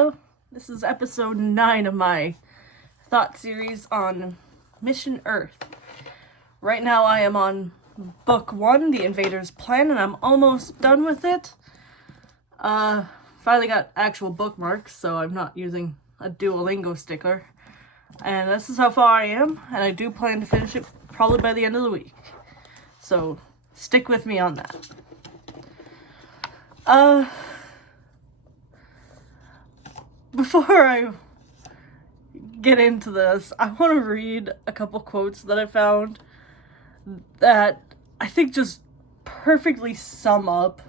Hello, this is episode 9 of my thought series on Mission Earth. Right now I am on book 1, The Invader's Plan, and I'm almost done with it. Finally got actual bookmarks, so I'm not using a Duolingo sticker. And this is how far I am, and I do plan to finish it probably by the end of the week. So, stick with me on that. Before I get into this, I want to read a couple quotes that I found that I think just perfectly sum up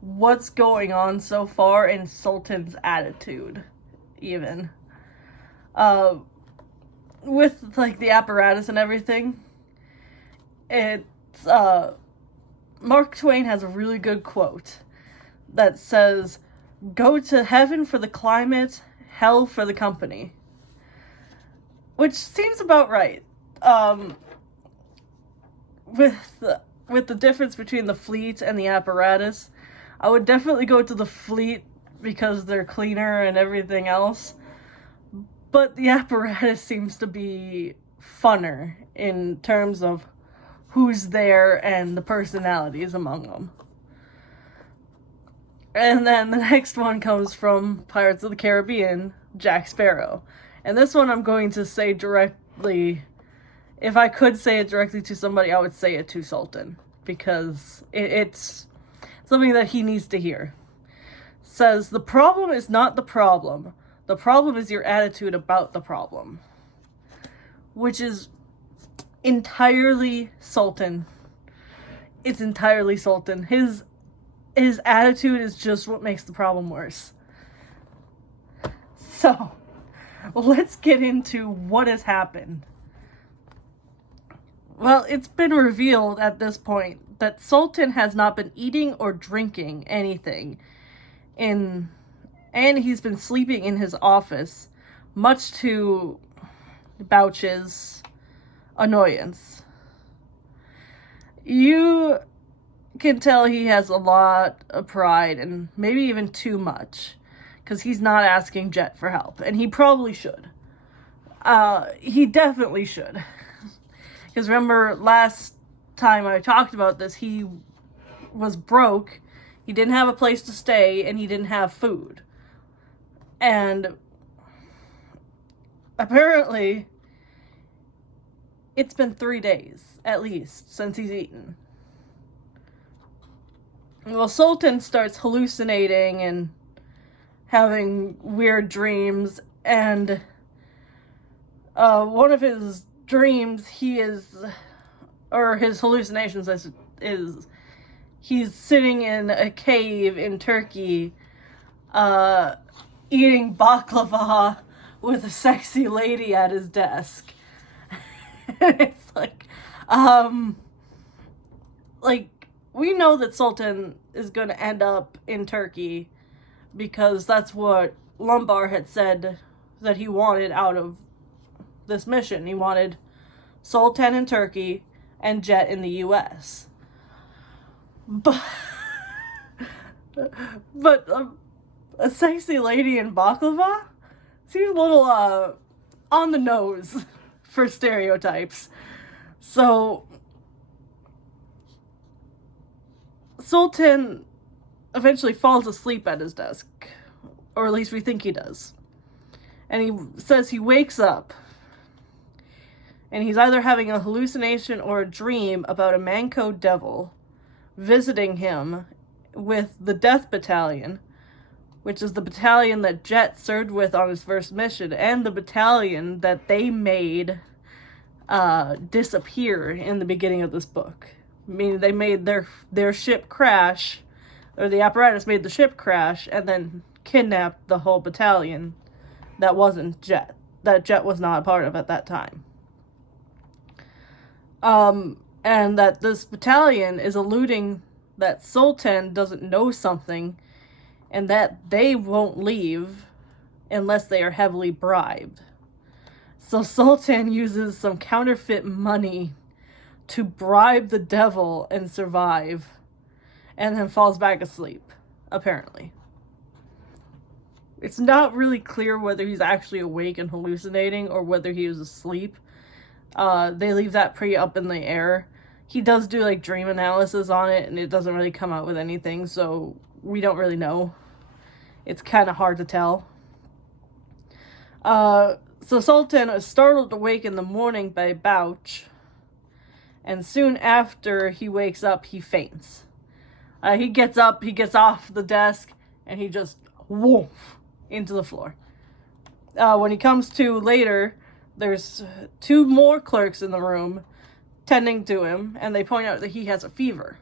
what's going on so far in Sultan's attitude, even. With, like, the apparatus and everything, it's, Mark Twain has a really good quote that says, "Go to heaven for the climate, hell for the company." Which seems about right. With the difference between the fleet and the apparatus, I would definitely go to the fleet because they're cleaner and everything else. But the apparatus seems to be funner in terms of who's there and the personalities among them. And then the next one comes from Pirates of the Caribbean, Jack Sparrow. And this one I'm going to say directly, if I could say it directly to somebody, I would say it to Sultan. Because it's something that he needs to hear. Says, "The problem is not the problem. The problem is your attitude about the problem." Which is entirely Sultan. It's entirely Sultan. His attitude is just what makes the problem worse. So, let's get into what has happened. Well, it's been revealed at this point that Sultan has not been eating or drinking anything and he's been sleeping in his office, much to Bouch's annoyance. You can tell he has a lot of pride, and maybe even too much, because he's not asking Jet for help, and he probably should. He definitely should. Because remember, last time I talked about this, he was broke, he didn't have a place to stay, and he didn't have food. And apparently, it's been 3 days, at least, since he's eaten. Well, Sultan starts hallucinating and having weird dreams, and one of his dreams, his hallucinations is he's sitting in a cave in Turkey, eating baklava with a sexy lady at his desk. It's like, we know that Sultan is going to end up in Turkey because that's what Lumbar had said that he wanted out of this mission. He wanted Sultan in Turkey and Jet in the US. But a sexy lady in baklava seems a little on the nose for stereotypes. So Sultan eventually falls asleep at his desk, or at least we think he does. And he says he wakes up, and he's either having a hallucination or a dream about a Manco devil visiting him with the Death Battalion, which is the battalion that Jet served with on his first mission, and the battalion that they made disappear in the beginning of this book. Meaning they made their ship crash, or the apparatus made the ship crash, and then kidnapped the whole battalion that wasn't Jet, that Jet was not a part of at that time. And that this battalion is alluding that Sultan doesn't know something, and that they won't leave unless they are heavily bribed. So Sultan uses some counterfeit money to bribe the devil and survive, and then falls back asleep, apparently. it's not really clear whether he's actually awake and hallucinating or whether he was asleep. They leave that pretty up in the air. He does do like dream analysis on it, and it doesn't really come out with anything, so we don't really know. It's kind of hard to tell. So Sultan is startled awake in the morning by Bouch, and soon after he wakes up, he faints. He gets up, he gets off the desk, and he just whoosh into the floor. When he comes to later, there's 2 more clerks in the room tending to him, and they point out that he has a fever.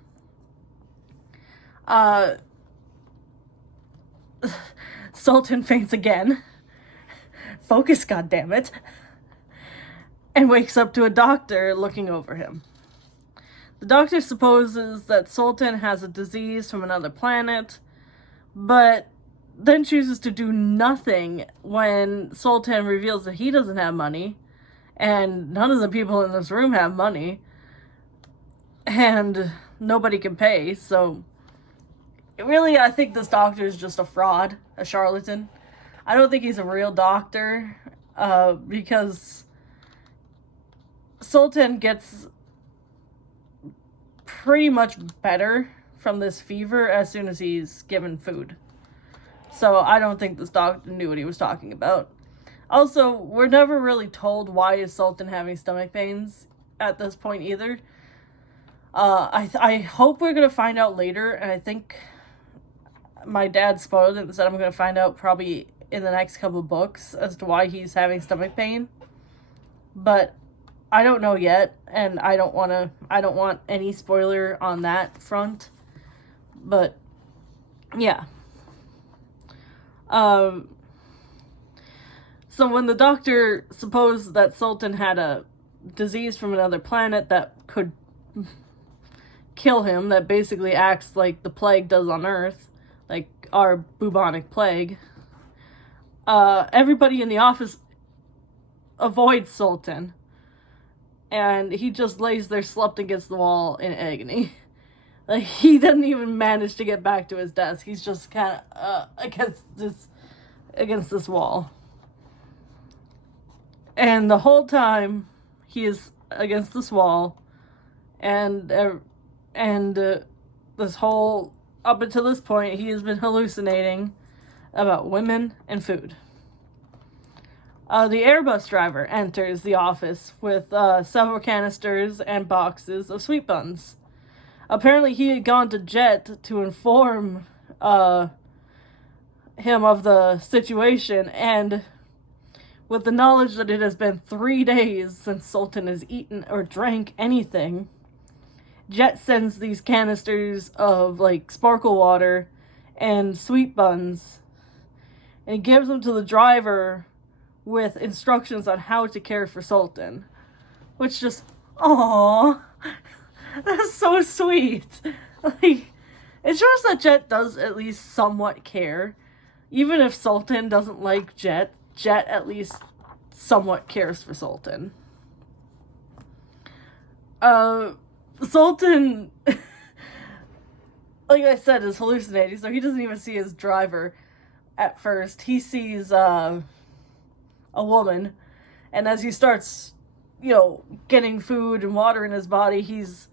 Sultan faints again. Focus, goddammit. And wakes up to a doctor looking over him. The doctor supposes that Sultan has a disease from another planet, but then chooses to do nothing when Sultan reveals that he doesn't have money, and none of the people in this room have money, and nobody can pay, so really I think this doctor is just a fraud, a charlatan. I don't think he's a real doctor, because Sultan gets pretty much better from this fever as soon as he's given food. So I don't think this doctor knew what he was talking about. Also, we're never really told why is Sultan having stomach pains at this point either. I hope we're going to find out later, and I think my dad spoiled it and said I'm going to find out probably in the next couple of books as to why he's having stomach pain. But I don't know yet, and I don't want any spoiler on that front. But yeah. So when the doctor supposed that Sultan had a disease from another planet that could kill him, that basically acts like the plague does on Earth, like our bubonic plague, everybody in the office avoids Sultan, and he just lays there slumped against the wall in agony. Like, he doesn't even manage to get back to his desk. He's just kind of against this wall. And the whole time he is against this wall, and this whole up until this point he has been hallucinating about women and food. The Airbus driver enters the office with several canisters and boxes of sweet buns. Apparently he had gone to Jet to inform him of the situation, and with the knowledge that it has been 3 days since Sultan has eaten or drank anything, Jet sends these canisters of like sparkle water and sweet buns and gives them to the driver with instructions on how to care for Sultan. Which just, aww, that's so sweet. Like, it shows that Jet does at least somewhat care. Even if Sultan doesn't like Jet, Jet at least somewhat cares for Sultan. Sultan, like I said, is hallucinating, so he doesn't even see his driver at first. He sees a woman, and as he starts, getting food and water in his body, he's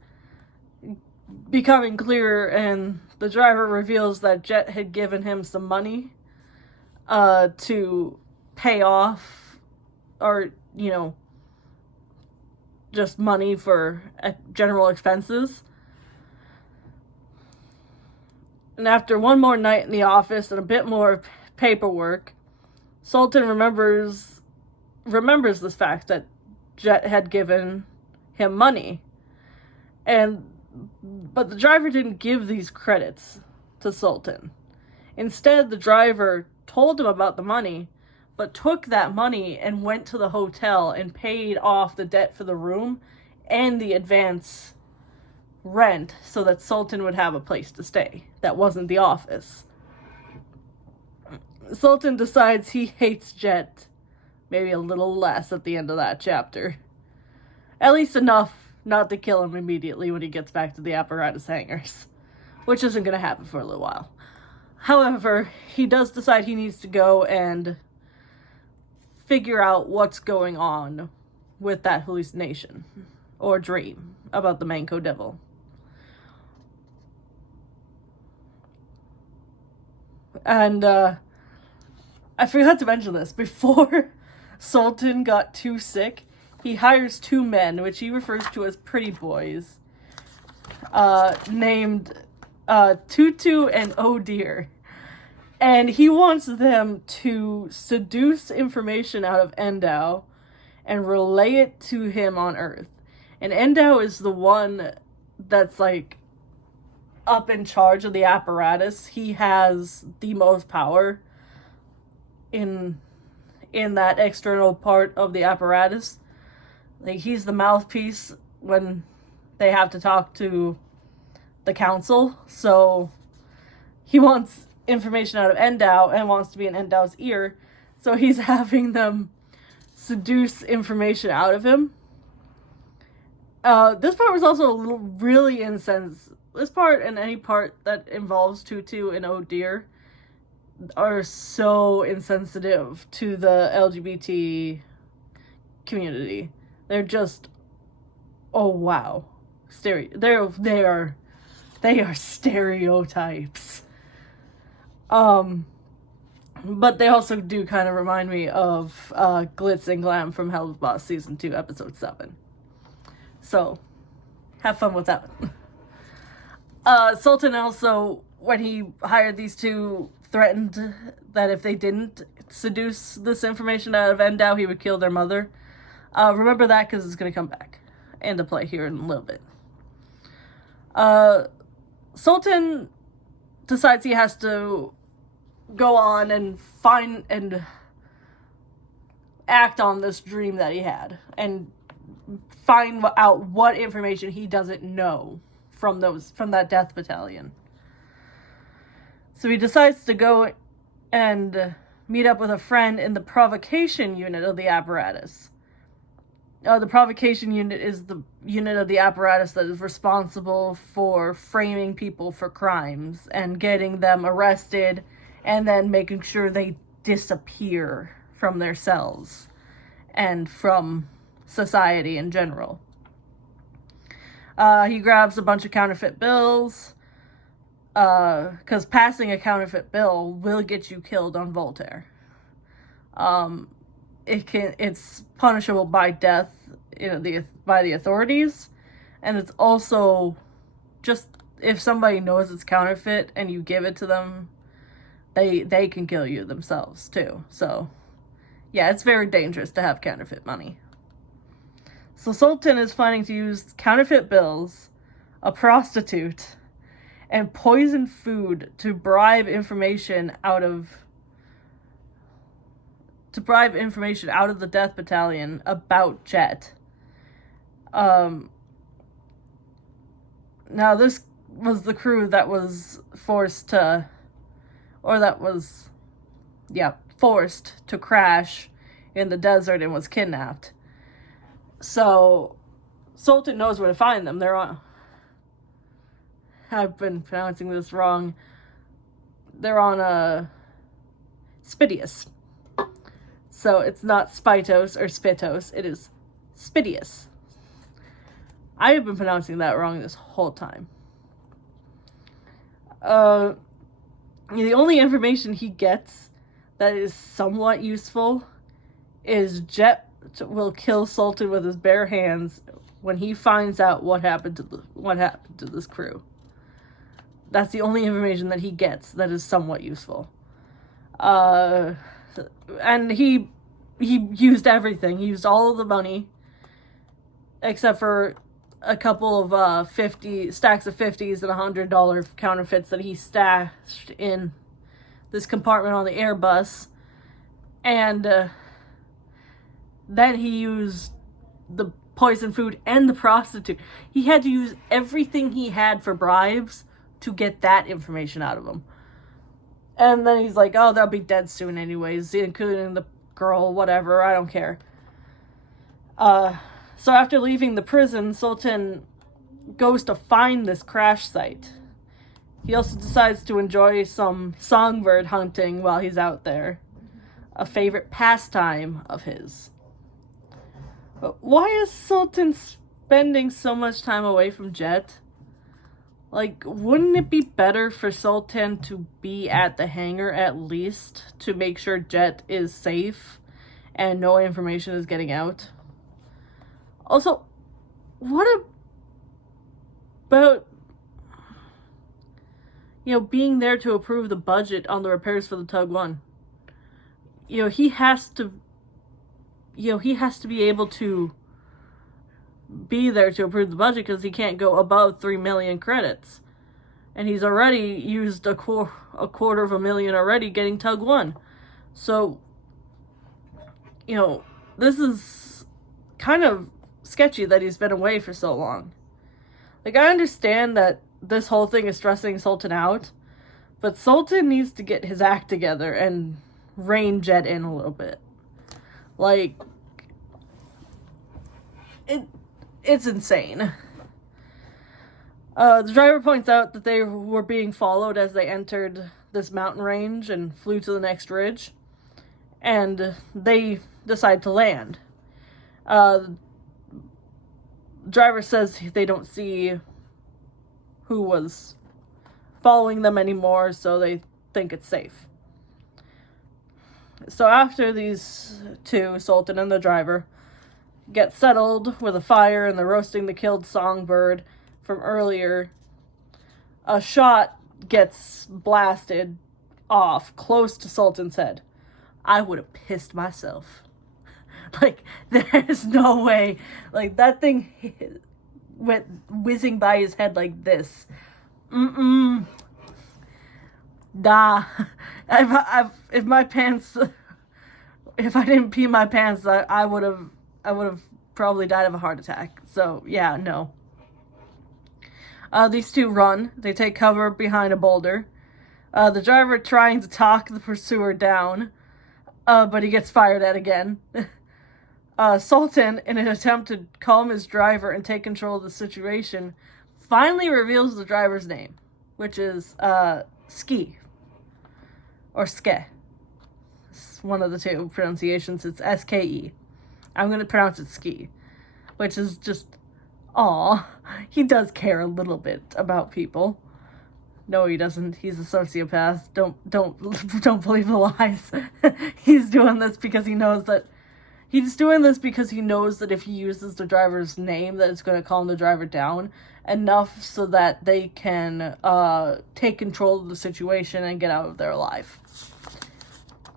becoming clearer, and the driver reveals that Jet had given him some money to pay off, or, just money for general expenses. And after one more night in the office and a bit more paperwork, Sultan remembers this fact that Jet had given him money. But the driver didn't give these credits to Sultan. Instead, the driver told him about the money, but took that money and went to the hotel and paid off the debt for the room and the advance rent so that Sultan would have a place to stay that wasn't the office. Sultan decides he hates Jet maybe a little less at the end of that chapter. At least enough not to kill him immediately when he gets back to the apparatus hangars, which isn't going to happen for a little while. However, he does decide he needs to go and figure out what's going on with that hallucination or dream about the Manco Devil. And I forgot to mention this. Before Sultan got too sick, he hires two men, which he refers to as pretty boys, named Tutu and Oh Dear. And he wants them to seduce information out of Endau and relay it to him on Earth. And Endau is the one that's like up in charge of the apparatus. He has the most power in that external part of the apparatus. Like, he's the mouthpiece when they have to talk to the council. So he wants information out of Endau and wants to be in Endau's ear. So he's having them seduce information out of him. This part was also a little really incensed. This part and any part that involves Tutu and Oh Dear are so insensitive to the LGBT community. They're just, oh wow, they are stereotypes. But they also do kind of remind me of Glitz and Glam from Hell's Boss Season 2, Episode 7. So, have fun with that. Sultan also, when he hired these two, threatened that if they didn't seduce this information out of Endau, he would kill their mother. Remember that, because it's going to come back into play here in a little bit. Sultan decides he has to go on and find and act on this dream that he had and find out what information he doesn't know from that death battalion. So he decides to go and meet up with a friend in the provocation unit of the apparatus. The provocation unit is the unit of the apparatus that is responsible for framing people for crimes and getting them arrested and then making sure they disappear from their cells and from society in general. He grabs a bunch of counterfeit bills, because passing a counterfeit bill will get you killed on Voltaire. It's punishable by death, by the authorities, and it's also just if somebody knows it's counterfeit and you give it to them, they can kill you themselves too. So, yeah, it's very dangerous to have counterfeit money. So Sultan is planning to use counterfeit bills, a prostitute, and poisoned food to bribe information out of the Death Battalion about Jet. Now this was the crew that was forced to crash in the desert and was kidnapped. So Sultan knows where to find them. I've been pronouncing this wrong. They're on Spidius. So it's not Spitos or Spitos, it is Spidius. I have been pronouncing that wrong this whole time. The only information he gets that is somewhat useful is Jet will kill Sultan with his bare hands when he finds out what happened to this crew. That's the only information that he gets that is somewhat useful. And he used everything. He used all of the money, except for a couple of stacks of 50s and $100 counterfeits that he stashed in this compartment on the Airbus. And then he used the poison food and the prostitute. He had to use everything he had for bribes to get that information out of him. And then he's like, oh, they'll be dead soon anyways, including the girl, whatever, I don't care. So after leaving the prison, Sultan goes to find this crash site He also decides to enjoy some songbird hunting while he's out there, a favorite pastime of his. But why is Sultan spending so much time away from Jet? Like, wouldn't it be better for Sultan to be at the hangar at least to make sure Jet is safe and no information is getting out? Also, what about, being there to approve the budget on the repairs for the Tug 1? He has to be able to be there to approve the budget because he can't go above 3 million credits. And he's already used a quarter of a million already getting Tug 1. So, this is kind of sketchy that he's been away for so long. Like, I understand that this whole thing is stressing Sultan out, but Sultan needs to get his act together and rein Jet in a little bit. Like, it's insane. The driver points out that they were being followed as they entered this mountain range and flew to the next ridge, and they decide to land. Driver says they don't see who was following them anymore, so they think it's safe. So after these two, Sultan and the driver, get settled with a fire and they're roasting the killed songbird from earlier, a shot gets blasted off close to Sultan's head. I would have pissed myself. Like, there's no way. Like, that thing went whizzing by his head like this. Nah. If my pants, if I didn't pee my pants, I would have probably died of a heart attack. So, yeah, no. These two run. They take cover behind a boulder. The driver trying to talk the pursuer down, but he gets fired at again. Sultan, in an attempt to calm his driver and take control of the situation, finally reveals the driver's name, which is Ski. Or Ske. It's one of the two pronunciations. It's S-K-E. I'm going to pronounce it Ski, which is just, aw, he does care a little bit about people. No, he doesn't. He's a sociopath. Don't believe the lies. He's doing this because he knows that if he uses the driver's name, that it's going to calm the driver down enough so that they can take control of the situation and get out of there alive.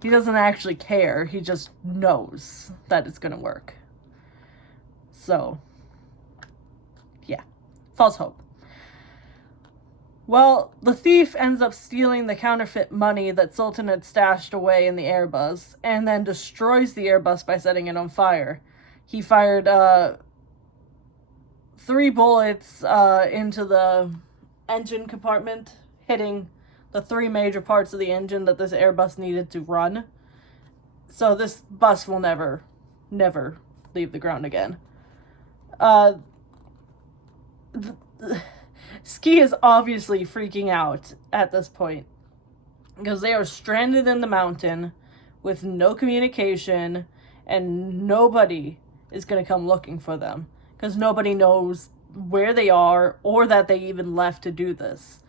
He doesn't actually care. He just knows that it's going to work. So, yeah. False hope. Well, the thief ends up stealing the counterfeit money that Sultan had stashed away in the Airbus, and then destroys the Airbus by setting it on fire. He fired 3 bullets into the engine compartment, hitting the 3 major parts of the engine that this Airbus needed to run. So this bus will never leave the ground again. Ski is obviously freaking out at this point because they are stranded in the mountain with no communication, and nobody is going to come looking for them because nobody knows where they are or that they even left to do this.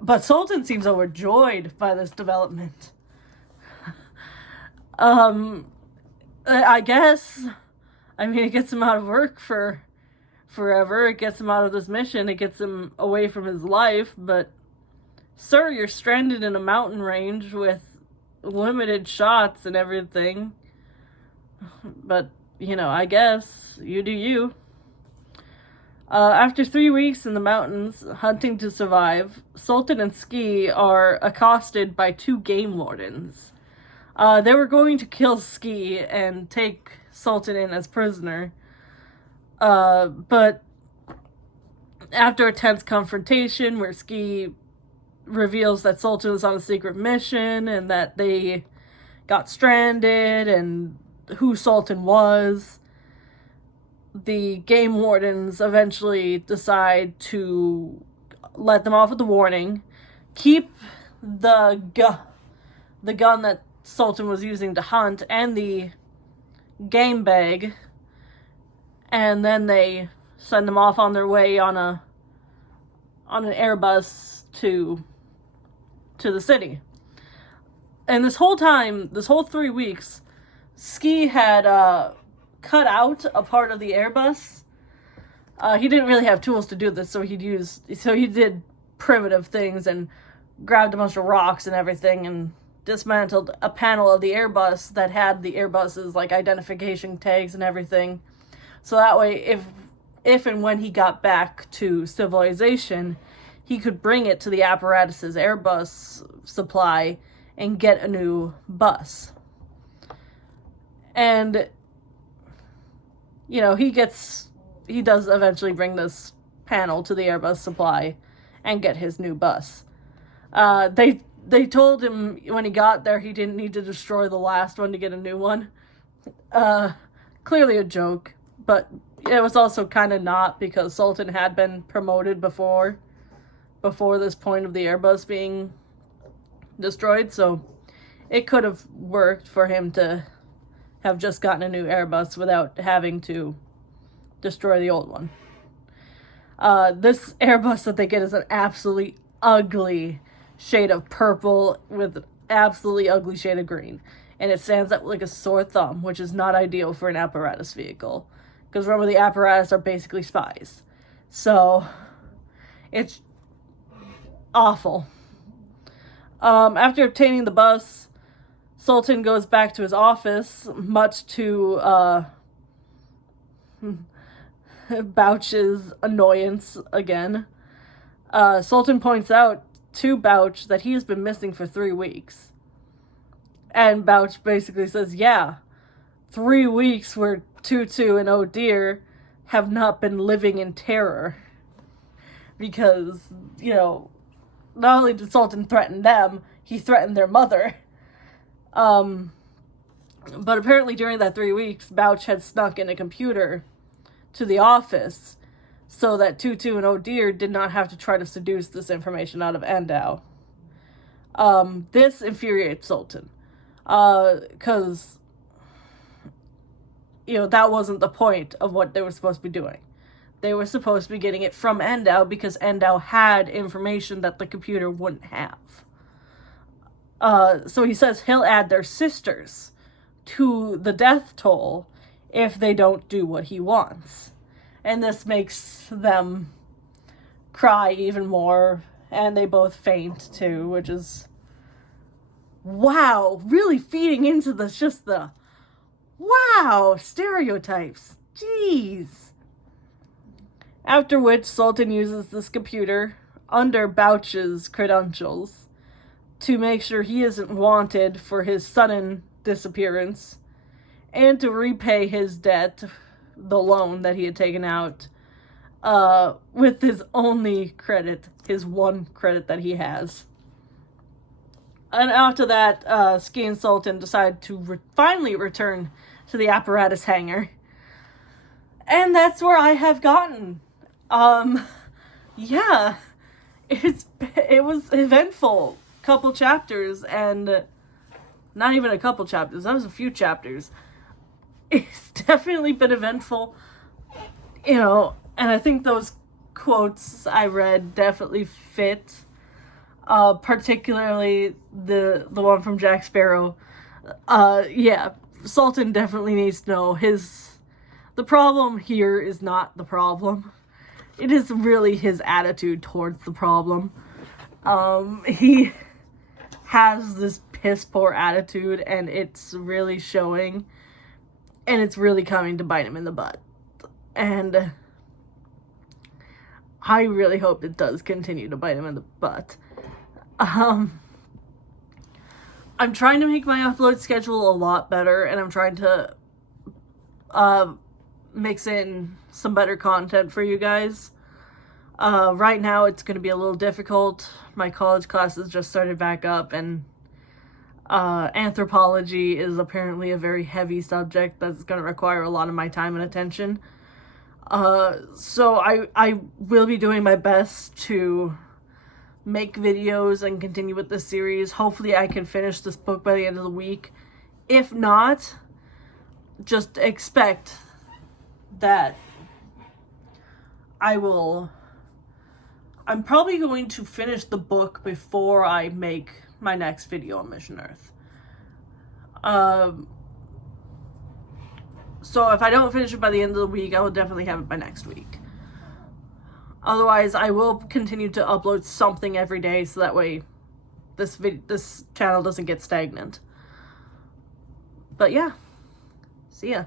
But Sultan seems overjoyed by this development. I guess, it gets him out of work for forever. It gets him out of this mission. It gets him away from his life. But, sir, you're stranded in a mountain range with limited shots and everything. But, I guess you do you. After 3 weeks in the mountains, hunting to survive, Sultan and Ski are accosted by 2 game wardens. They were going to kill Ski and take Sultan in as prisoner. But after a tense confrontation where Ski reveals that Sultan was on a secret mission and that they got stranded and who Sultan was, the game wardens eventually decide to let them off with the warning, keep the gun that Sultan was using to hunt and the game bag, and then they send them off on their way on an Airbus to the city. And this whole time, this whole 3 weeks, Ski had cut out a part of the Airbus. He didn't really have tools to do this, so he did primitive things and grabbed a bunch of rocks and everything and dismantled a panel of the Airbus that had the Airbus's like identification tags and everything. So that way, if and when he got back to civilization, he could bring it to the apparatus's Airbus supply and get a new bus. And, you know, he does eventually bring this panel to the Airbus supply and get his new bus. They told him when he got there he didn't need to destroy the last one to get a new one. Clearly a joke, but it was also kind of not, because Sultan had been promoted before this point of the Airbus being destroyed, so it could have worked for him to have just gotten a new Airbus without having to destroy the old one. This Airbus that they get is an absolutely ugly shade of purple with an absolutely ugly shade of green, and it stands up like a sore thumb, which is not ideal for an apparatus vehicle, because remember, the apparatus are basically spies, so it's awful. After obtaining the bus, Sultan goes back to his office, much to Bouch's annoyance again. Sultan points out to Bouch that he has been missing for 3 weeks. And Bouch basically says, yeah, 3 weeks where Tutu and Oh Dear have not been living in terror. Because, you know, not only did Sultan threaten them, he threatened their mother. But apparently during that 3 weeks, Bouch had snuck in a computer to the office so that Tutu and Oh Dear did not have to try to seduce this information out of Endau. This infuriates Sultan. Because, you know, that wasn't the point of what they were supposed to be doing. They were supposed to be getting it from Endau because Endau had information that the computer wouldn't have. So he says he'll add their sisters to the death toll if they don't do what he wants. And this makes them cry even more, and they both faint too, which is, wow, really feeding into the wow stereotypes. Jeez. After which, Sultan uses this computer under Bouch's credentials to make sure he isn't wanted for his sudden disappearance, and to repay his debt, the loan that he had taken out, with his only credit, his one credit that he has. And after that, Ski and Sultan decide to finally return to the apparatus hangar. And that's where I have gotten. Yeah, it was eventful. Couple chapters, and not even a couple chapters, that was a few chapters. It's definitely been eventful, you know, and I think those quotes I read definitely fit, particularly the one from Jack Sparrow. Yeah, Sultan definitely needs to know the problem here is not the problem. It is really his attitude towards the problem. He has this piss poor attitude, and it's really showing, and it's really coming to bite him in the butt. And I really hope it does continue to bite him in the butt. I'm trying to make my upload schedule a lot better, and I'm trying to mix in some better content for you guys. Right now it's going to be a little difficult. My college classes just started back up, and anthropology is apparently a very heavy subject that's going to require a lot of my time and attention. So I will be doing my best to make videos and continue with this series. Hopefully I can finish this book by the end of the week. If not, just expect that I'm probably going to finish the book before I make my next video on Mission Earth. So if I don't finish it by the end of the week, I will definitely have it by next week. Otherwise, I will continue to upload something every day, so that way this channel doesn't get stagnant. But yeah, see ya.